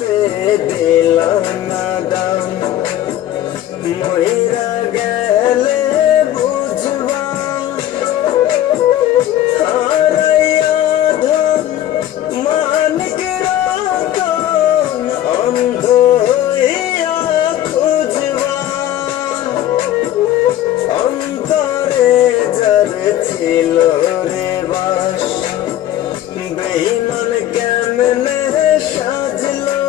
তে দিলাম না দাম, মইরা গেলে বুঝবা হারাইয়া ধন মানিক রতন অন্ধ হইয়া খুঁজবা অন্তরে যার ছিল রে বাস বেঈমান কেমনে সাজলো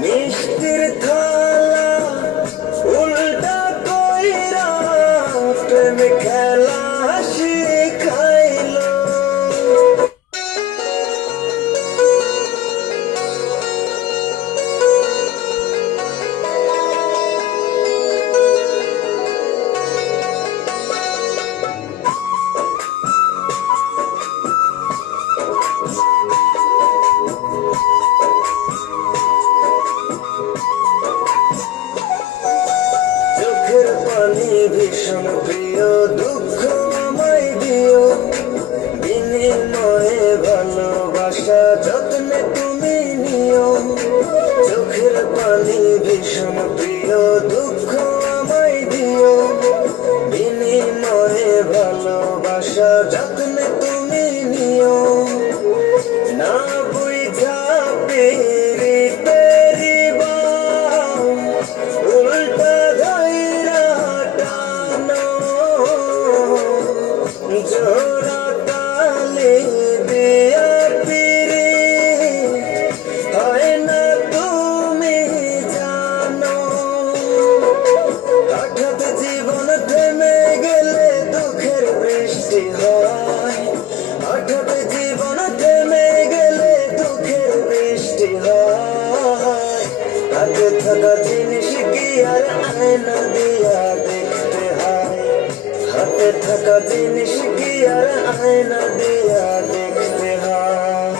মিষ্টির থালা উল্টা কইরা প্রেম খেলা শিখাইলো। চোখের পানি ভীষণ প্রিয়, দুঃখ আমায় দিও, বিনিময়ে ভালোবাসা যত্নে তুমি নিও। চোখের পানি ভীষণ প্রিয়, দুঃখ আমায় দিও, বিনিময়ে ভালোবাসা যত্নে তুমি নিও। না বুঝা পেরি বাম উল্টা ধইরা টানো, জোড়া তালি দিয়া পিরি হয় না তুমি জানো। হঠাৎ জীবন থেমে গেলে দুঃখের বৃষ্টি হয়, হঠাৎ জীবন থেমে গেলে দুঃখের বৃষ্টি হয়। হাতে থাকা জিনিস কি আর আয়না দিয়া দেখতে হয়, হাতে থাকা জিনিস কি আর আয়না দিয়া দেখতে হয়।